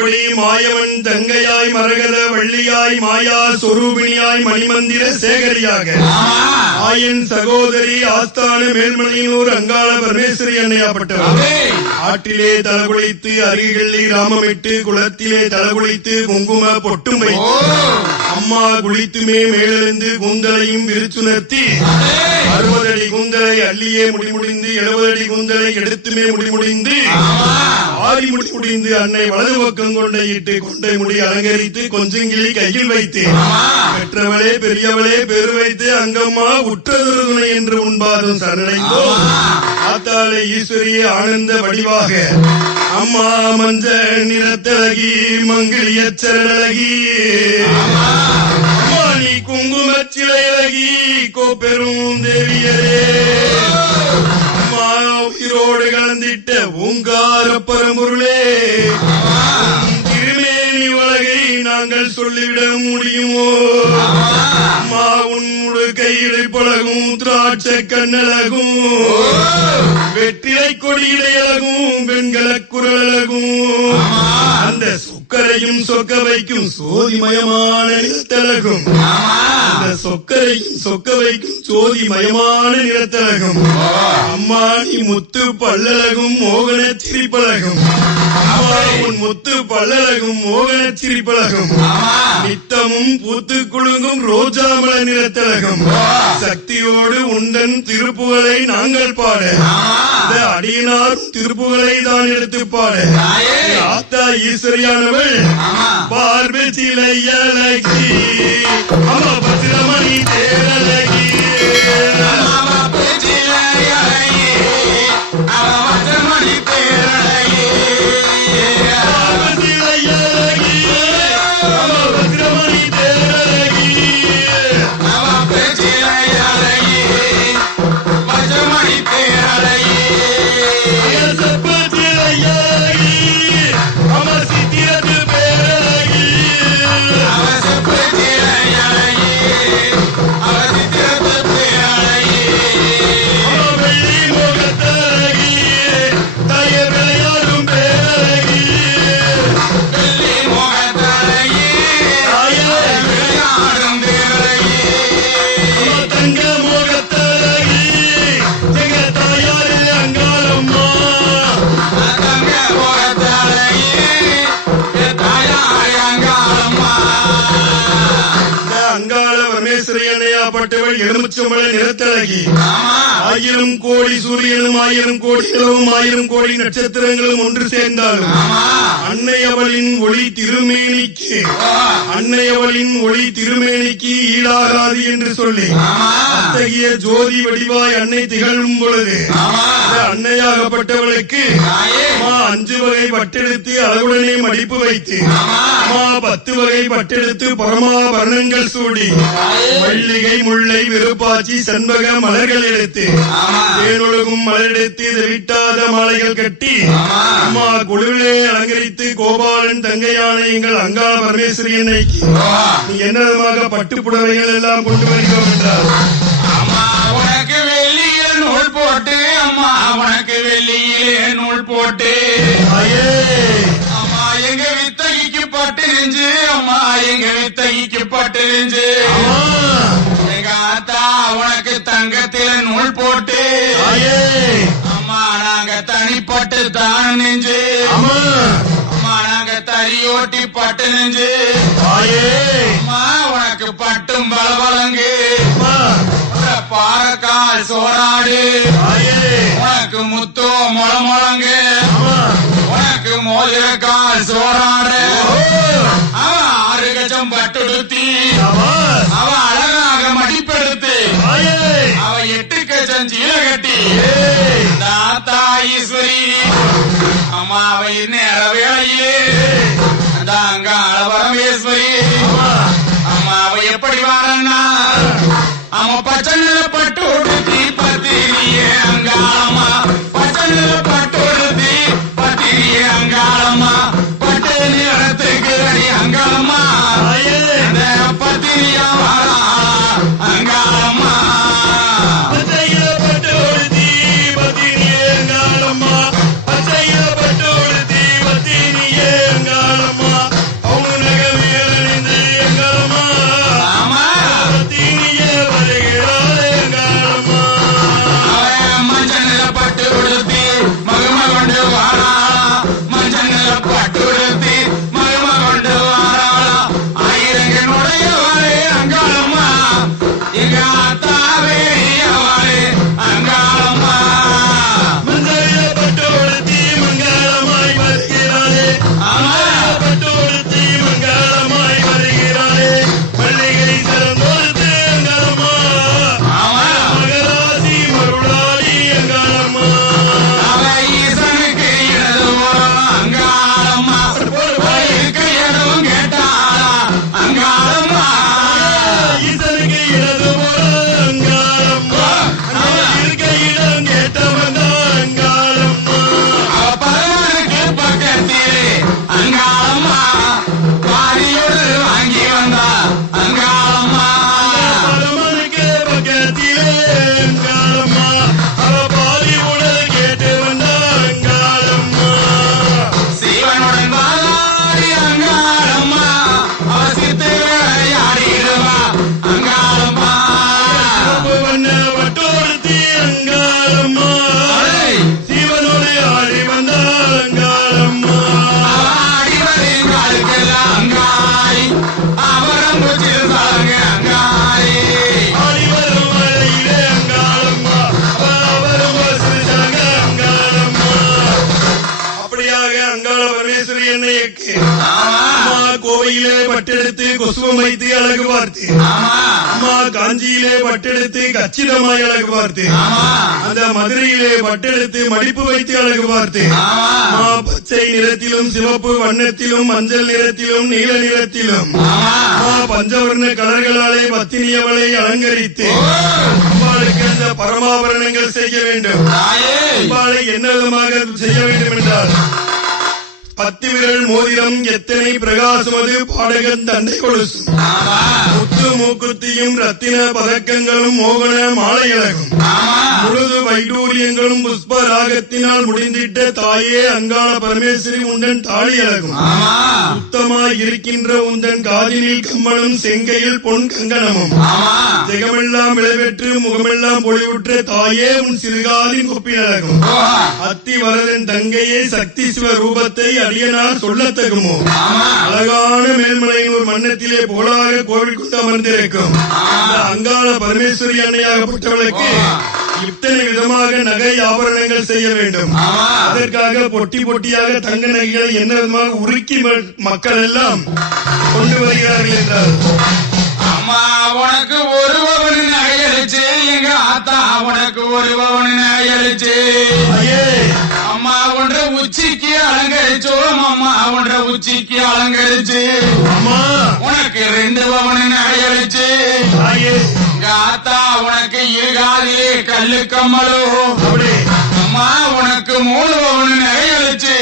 அப்படி மாயவன் தங்கையாய் மரகத வள்ளியாய் மாயா சொரூபிணியாய் மணிமந்திர சேகரியாக ஆயன் சகோதரி ஆஸ்தான மேல்மலையூர் அங்காள பரமேஸ்வரி அன்னையாப்பட்டவர் ஆற்றிலே தலகுளித்து அருகிகளில் ராமமிட்டு குளத்திலே தலகுளித்து குங்கும பொட்டும் வைத்து அம்மா குளித்துமே மேலிருந்து கூந்தலையும் விரிச்சுணர்த்தி 60 அடி கூந்தலை அள்ளியே முடிமுடிந்து 70 அடி கூந்தலை எடுத்துமே முடிமுடிந்து 6 முடிமுடிந்து அன்னை வலது பக்கம் கொண்டையிட்டு கொண்டை முடி அலங்கரித்து கொஞ்சங்கிளி கையில் வைத்து பெற்றவளே பெரியவளே பெரு வைத்து அங்கம்மா உற்றதொரு துணை என்று உண்பாரும் சரணடைந்தோம். ஆத்தாளை ஈஸ்வரியே ஆனந்த வடிவாக அம்மா மஞ்ச நிறத்தழகி மங்கிலிய சரணழகி நீ குங்கும சிலையழகி கோப்பெரும் தேவியரே அம்மா உயிரோடு கலந்திட்ட ஓங்கார பரம்பொருளே திருமேனி உலகை நாங்கள் சொல்லிவிட முடியுமோ? அம்மா உன்னுடைய கையிலை பழகும் திராட்ச கண்ணழகும் வெற்றிலை கொடியிலையழகும் வெண்கல குரலழகும் அந்த சொக்கரையும் சொக்க வைக்கும் சோதிமயமான நிறத்தழகும் அந்த சொக்கரையும் சொக்க வைக்கும் சோதிமயமான நிறத்தழகும் அம்மா நீ முத்து பல்லழகும் மோகன சிரிப்பழகும் அம்மா உன் முத்து பல்லழகும் மோகன சிரிப்பழகும் நித்தமும் பூத்து குலுங்கும் ரோஜாமல நிறத்தழகும் சக்தியோடு உண்டன் திருப்புகளை நாங்கள் பாட அடியினார் திருப்புகளை தான் எடுத்து பாட ஆத்தா ஈஸ்வரியானவள் பார்வை சிலையழகி அம்மா பத்திரமணி தேரழகி எலுமிச்சம்பழ நிறத்தழகி 1000 கோடி சூரியனும் 1000 கோடி நிலவும் 1000 கோடி நட்சத்திரங்களும் ஒன்று சேர்ந்தாலும் அன்னை அவளின் ஒளி திருமேனிக்கு அன்னை அவளின் ஒளி திருமேனிக்கு ஈடாகாது என்று சொல்லி அத்தகைய ஜோதி வடிவாய் அன்னை திகழும் பொழுது அன்னையாகப்பட்டவளுக்கு 5 வகை பட்டெடுத்து அளவுடனே மடிப்பு வைத்து 10 வகை பட்டெடுத்து பரமாபரணங்கள் சூடி மல்லிகை முல்லை விருப்பாச்சி சண்பக மலர்கள் எடுத்து தேனொழுகும் மலர் எடுத்து விட்டாத மாலைகள் கட்டி அம்மா குழுவிலே அலங்கரித்து கோபாலன் தங்கையான எங்கள் அங்காள பரமேஸ்வரி அன்னைக்கு நீ என்ன விதமாக பட்டு புடவைகள் எல்லாம் கொண்டு வருகிறோம் என்றார். அம்மா உனக்கு வெளியே நூல் போட்டு அம்மா உனக்கு வெளியே நூல் போட்டு அம்மா எங்க வித்தகிக்கு பட்டு நெஞ்சு அம்மா எங்க வித்தகிக்கு பட்டு நெஞ்சு உனக்கு தங்கத்தில நூல் போட்டு அம்மா நாங்க தனிப்பட்டு தான் நெஞ்சு அம்மா நாங்க தறியோட்டி பட்டு நெஞ்சு அம்மா உனக்கு பட்டும் பலபலங்கு பாறக்கால் சோறாடு உனக்கு முத்தோ முளமுழங்கு உனக்கு மோதிரக்கால் சோறாடு அவன் 6 கஜம் பட்டுடுத்தி அவன் அழகாக மடிப்பெடுத்து அவ 8 கஜம் சீல கட்டி தாத்தா ஈஸ்வரி அம்மா அவை நேர வேளையே அந்த அங்காள பரமேஸ்வரி அம்மா அவ எப்படி வாரன்னா அம்மா பச்சை நில பட்டு உடுத்தி பத்திரியே அங்காளம்மா பச்சை நில பட்டு உடுத்தி பத்திரியே அங்காளம்மா பட்டு நிறத்துக்கு அடி அங்காளம்மா பத்திரியா வாரா அங்காளம்மா பச்சையில பட்டு உடுத்தி பத்திரியே அங்காளம்மா பச்சையில பட்டு உடுத்தி பத்திரியே அங்காளம்மா அம்மா கோவையிலே பட்டெடுத்து கொசுவம் வைத்து அழகு பார்த்து, அம்மா காஞ்சியிலே பட்டெடுத்து கச்சிதமாய் அழகு பார்த்து, அந்த மதுரையிலே பட்டெடுத்து மடிப்பு வைத்து அழகு பார்த்து, அம்மா பச்சை நிறத்திலும் சிவப்பு வண்ணத்திலும் மஞ்சள் நிறத்திலும் நீல நிறத்திலும் அம்மா பஞ்சவர்ண கலர்களாலே பத்தினியவளை அலங்கரித்து அம்பாளுக்கு அந்த பரமாபரணங்கள் செய்ய வேண்டும். அம்பாளை என்ன விதமாக செய்ய வேண்டும் என்றால் 10 விரல் மோதிரம் எத்தனை பிரகாசமது பாடகன் தண்டை கொலுசும் முத்து மூக்குத்தியும் ரத்தின பதக்கங்களும் மோகன மாலையழகும் முழுது வைடூரியங்களும் புஷ்ப ராகத்தினால் முடிந்திட்ட தாயே அங்காள பரமேஸ்வரி உண்டன் தாலி அழகும் சுத்தமாய் இருக்கின்ற உந்தன் காதினில் கம்மலும் செங்கையில் பொன் கங்கணமும் ஜெகமெல்லாம் விளைவெற்று முகமெல்லாம் பொழிவுற்ற தாயே உன் சிறுகாலின் கொப்பின் அழகும் அத்தி வரதன் தங்கையே சக்தி சிவ ரூபத்தை அடியனார் சொல்லத்தகுமோ அழகான மேல்மலையினூர் மன்னத்திலே புகழாக கோவில் கொண்டு அமர்ந்திருக்கும் அங்காள பரமேஸ்வரி அன்னையாகப்பட்டவளுக்கு இத்தனை விதமாக நகை ஆபரணங்கள் செய்ய வேண்டும். அதற்காக பொட்டி பொட்டியாக தங்க நகைகளை என்ன விதமாக உருக்கி மக்கள் எல்லாம் கொண்டு வருகிறார்கள் என்றால், அம்மா உனக்கு ஒரு பவனு நகையளிச்சு எங்க ஆத்தா உனக்கு ஒரு பவனு நகையளிச்சு அம்மா ஒன்ற உச்சிக்கு அலங்கரிச்சோம். அம்மா ஒன்ற உச்சிக்கு அலங்கரிச்சு அம்மா உனக்கு 2 பவனு நகையளிச்சு எங்க ஆத்தா உனக்கு இருகாதிலே கல்லு கம்மலோ. அம்மா உனக்கு 3 பவனு நகையளிச்சு